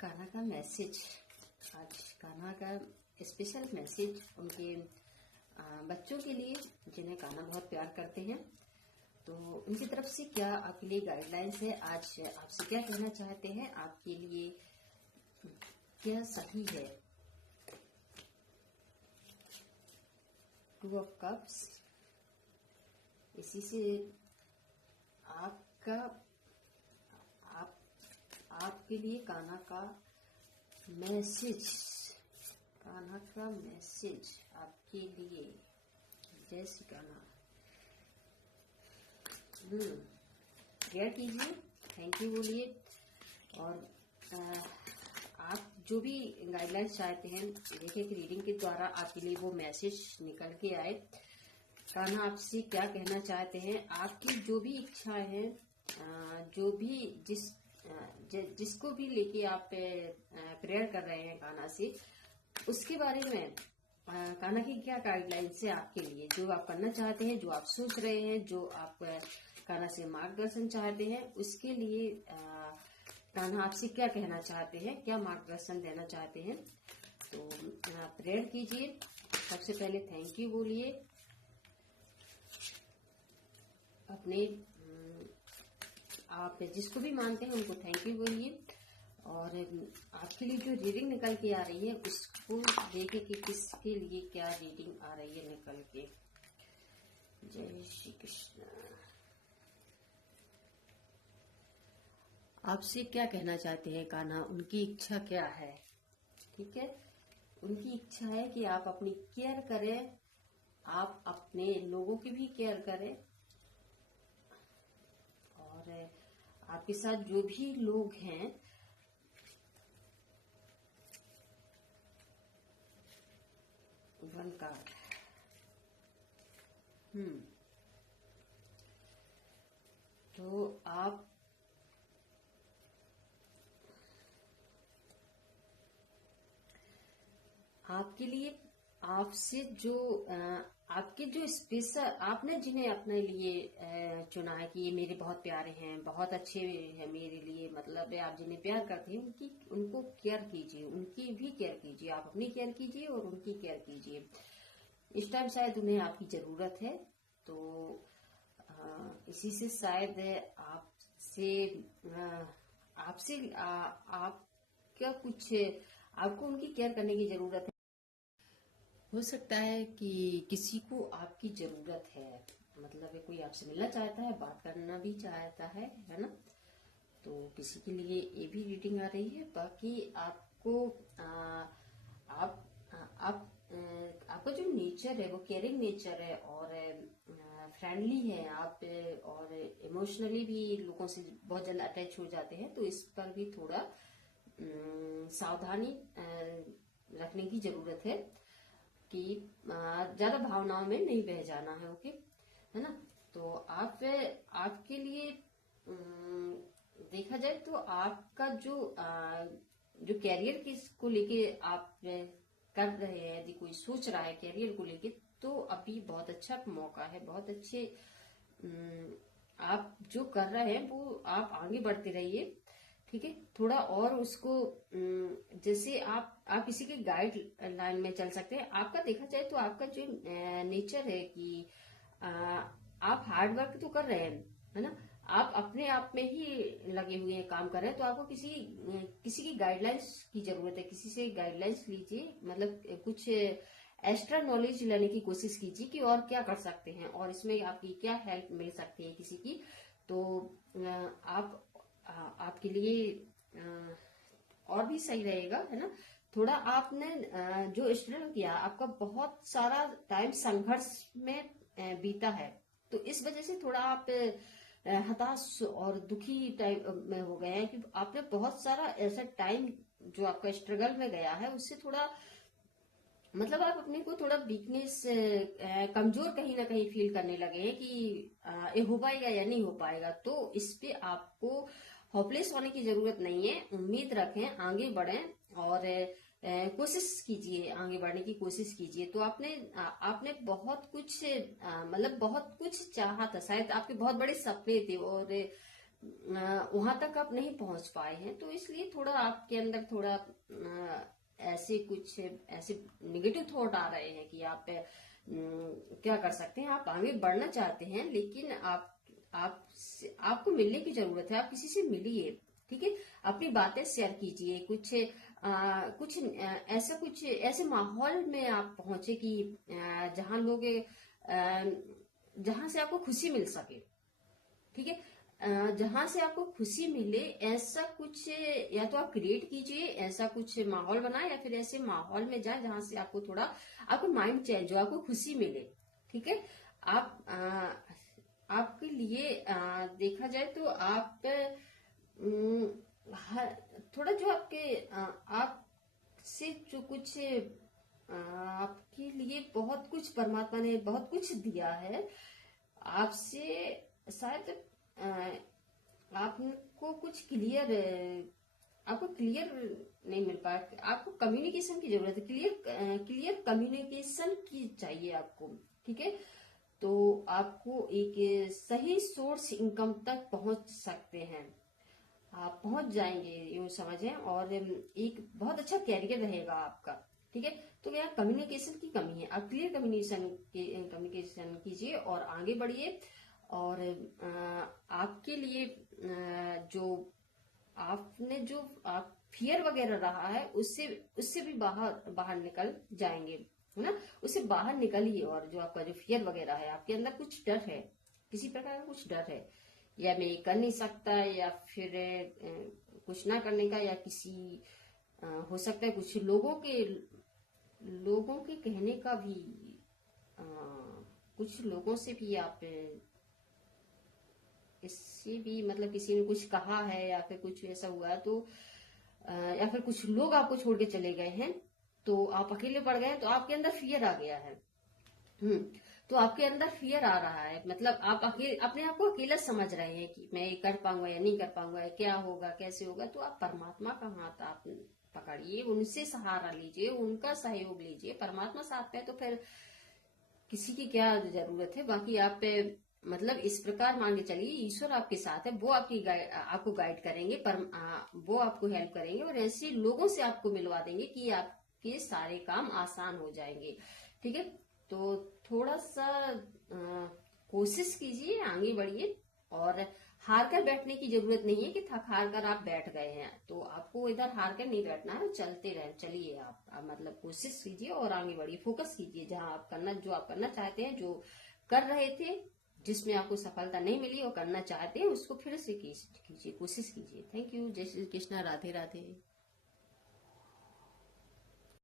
कान्हा का मैसेज। आज कान्हा का स्पेशल मैसेज उनके बच्चों के लिए जिन्हें कान्हा बहुत प्यार करते हैं, तो उनकी तरफ से क्या आपके लिए गाइडलाइंस है, आज आपसे क्या कहना चाहते हैं, आपके लिए क्या सही है। टू ऑफ कप्स, इसी से आपके लिए कान्हा का मैसेज आपके लिए। जय श्री कान्हा। प्रेयर कीजिए, थैंक यू बोलिए, और आप जो भी गाइडलाइंस चाहते हैं, देखिए कि रीडिंग के द्वारा आपके लिए वो मैसेज निकल के आए। कान्हा आपसे क्या कहना चाहते हैं, आपकी जो भी इच्छाएं हैं, जो भी जिसको भी लेके आप प्रेयर कर रहे हैं कान्हा से, उसके बारे में कान्हा की क्या गाइडलाइंस है आपके लिए, जो आप करना चाहते हैं, जो आप सोच रहे हैं, जो आप कान्हा से मार्गदर्शन चाहते हैं, उसके लिए कान्हा आपसे क्या कहना चाहते हैं, क्या मार्गदर्शन देना चाहते हैं। तो प्रेयर कीजिए। सबसे पहले थैंक यू बोलिए, अपने आप जिसको भी मानते हैं उनको थैंक यू बोलिए, और आपके लिए जो रीडिंग निकल के आ रही है उसको देखें कि किसके लिए क्या रीडिंग आ रही है निकल के। जय श्री कृष्ण। आपसे क्या कहना चाहते हैं कान्हा, उनकी इच्छा क्या है। ठीक है, उनकी इच्छा है कि आप अपनी केयर करें, आप अपने लोगों की भी केयर करें, और आपके साथ जो भी लोग हैं वन कार्ड। तो आपके लिए आपसे जो आपके जो स्पेशल आपने जिन्हें अपने लिए चुना है कि ये मेरे बहुत प्यारे हैं, बहुत अच्छे हैं मेरे लिए, मतलब आप जिन्हें प्यार करते हैं उनको केयर कीजिए, उनकी भी केयर कीजिए, आप अपनी केयर कीजिए और उनकी केयर कीजिए। इस टाइम शायद उन्हें आपकी जरूरत है, तो इसी से शायद आपका कुछ आपको उनकी केयर करने की जरूरत है। हो सकता है कि किसी को आपकी जरूरत है, मतलब कोई आपसे मिलना चाहता है, बात करना भी चाहता है ना। तो किसी के लिए ये भी रीडिंग आ रही है। बाकी आपको आपका जो नेचर है वो केयरिंग नेचर है, और फ्रेंडली है आप, और इमोशनली भी लोगों से बहुत जल्द अटैच हो जाते हैं, तो इस पर भी थोड़ा सावधानी रखने की जरूरत है कि ज्यादा भावनाओं में नहीं बह जाना है। ओके, है ना। तो आपके लिए देखा जाए तो आपका जो कैरियर को लेके आप कर रहे हैं, यदि कोई सोच रहा है कैरियर को लेके, तो अभी बहुत अच्छा मौका है, बहुत अच्छे आप जो कर रहे हैं वो आप आगे बढ़ते रहिए। ठीक है, थोड़ा और उसको जैसे आप किसी के गाइड लाइन में चल सकते हैं। आपका देखा जाए तो आपका जो नेचर है कि आप हार्ड वर्क तो कर रहे हैं, है ना, आप अपने आप में ही लगे हुए हैं, काम कर रहे हैं, तो आपको किसी की गाइडलाइंस की जरूरत है। किसी से गाइडलाइंस लीजिए, मतलब कुछ एक्स्ट्रा नॉलेज लेने की कोशिश कीजिए कि और क्या कर सकते हैं, और इसमें आपकी क्या हेल्प मिल सकती है किसी की। तो आपके लिए और भी सही रहेगा, है ना। थोड़ा आपने जो स्ट्रगल किया, आपका बहुत सारा टाइम संघर्ष में बीता है, तो इस वजह से थोड़ा आप हताश और दुखी टाइप में हो गए हैं कि आपने बहुत सारा ऐसा टाइम जो आपका स्ट्रगल में गया है, उससे थोड़ा मतलब आप अपने को थोड़ा वीकनेस, कमजोर कहीं ना कहीं फील करने लगे हैं कि ये हो पाएगा या नहीं हो पाएगा। तो इस पे आपको होपलेस होने की जरूरत नहीं है, उम्मीद रखें, आगे बढ़ें, और कोशिश कीजिए, आगे बढ़ने की कोशिश कीजिए। तो आपने बहुत कुछ मतलब बहुत कुछ चाहा था, शायद आपके बहुत बड़े सपने थे, और वहां तक आप नहीं पहुंच पाए हैं, तो इसलिए थोड़ा आपके अंदर थोड़ा ऐसे कुछ ऐसे निगेटिव थॉट आ रहे हैं कि आप क्या कर सकते हैं। आप आगे बढ़ना चाहते हैं, लेकिन आपको मिलने की जरूरत है। आप किसी से मिलिए, ठीक है, अपनी बातें शेयर कीजिए। कुछ ऐसे माहौल में आप पहुंचे कि जहां लोग जहां से आपको खुशी मिल सके, ठीक है, जहां से आपको खुशी मिले, ऐसा कुछ या तो आप क्रिएट कीजिए, ऐसा कुछ माहौल बनाए, या फिर ऐसे माहौल में जाए जहां से आपको थोड़ा आपको माइंड चेंज हो, आपको खुशी मिले, ठीक है। आप आपके लिए देखा जाए तो आप थोड़ा जो आप से जो कुछ आपके लिए बहुत कुछ परमात्मा ने बहुत कुछ दिया है आपसे, शायद आपको कुछ आपको क्लियर नहीं मिल पाया। आपको कम्युनिकेशन की जरूरत है, क्लियर कम्युनिकेशन की चाहिए आपको, ठीक है। तो आपको एक सही सोर्स इनकम तक पहुंच सकते हैं, आप पहुंच जाएंगे यूं समझें, और एक बहुत अच्छा कैरियर रहेगा आपका, ठीक है। तो क्या कम्युनिकेशन की कमी है, आप क्लियर कम्युनिकेशन कीजिए और आगे बढ़िए। और आपके लिए जो आपने जो आप फियर वगैरह रहा है, उससे भी बाहर निकल जाएंगे, है ना। उससे बाहर निकलिए, और जो आपका जो फियर वगैरह है, आपके अंदर कुछ डर है, किसी प्रकार का कुछ डर है, या मैं ये कर नहीं सकता, या फिर कुछ ना करने का, या किसी हो सकता है कुछ लोगों के कहने का भी, कुछ लोगों से भी आप इससे भी मतलब किसी ने कुछ कहा है, या फिर कुछ ऐसा हुआ है, तो या फिर कुछ लोग आपको छोड़ के चले गए हैं, तो आप अकेले पड़ गए हैं, तो आपके अंदर फियर आ गया है। तो आपके अंदर फियर आ रहा है, मतलब आप अपने आप को अकेला समझ रहे हैं कि मैं ये कर पाऊंगा या नहीं कर पाऊंगा, क्या होगा कैसे होगा। तो आप परमात्मा का हाथ आप पकड़िए, उनसे सहारा लीजिए, उनका सहयोग लीजिए। परमात्मा साथ है तो फिर किसी की क्या जरूरत है। बाकी आप मतलब इस प्रकार मान के चलिए, ईश्वर आपके साथ है, वो आपको गाइड करेंगे, वो आपको हेल्प करेंगे, और ऐसे लोगों से आपको मिलवा देंगे कि आपके सारे काम आसान हो जाएंगे, ठीक है। तो थोड़ा सा कोशिश कीजिए, आगे बढ़िए, और हार कर बैठने की जरूरत नहीं है कि थक हार कर आप बैठ गए हैं, तो आपको इधर हार कर नहीं बैठना है, चलिए आप मतलब कोशिश कीजिए और आगे बढ़िए, फोकस कीजिए जहां आप जो आप करना चाहते हैं, जो कर रहे थे, जिसमें आपको सफलता नहीं मिली और करना चाहते हैं, उसको फिर से कीजिए, कोशिश कीजिए। Thank you. जय श्री कृष्णा। राधे राधे।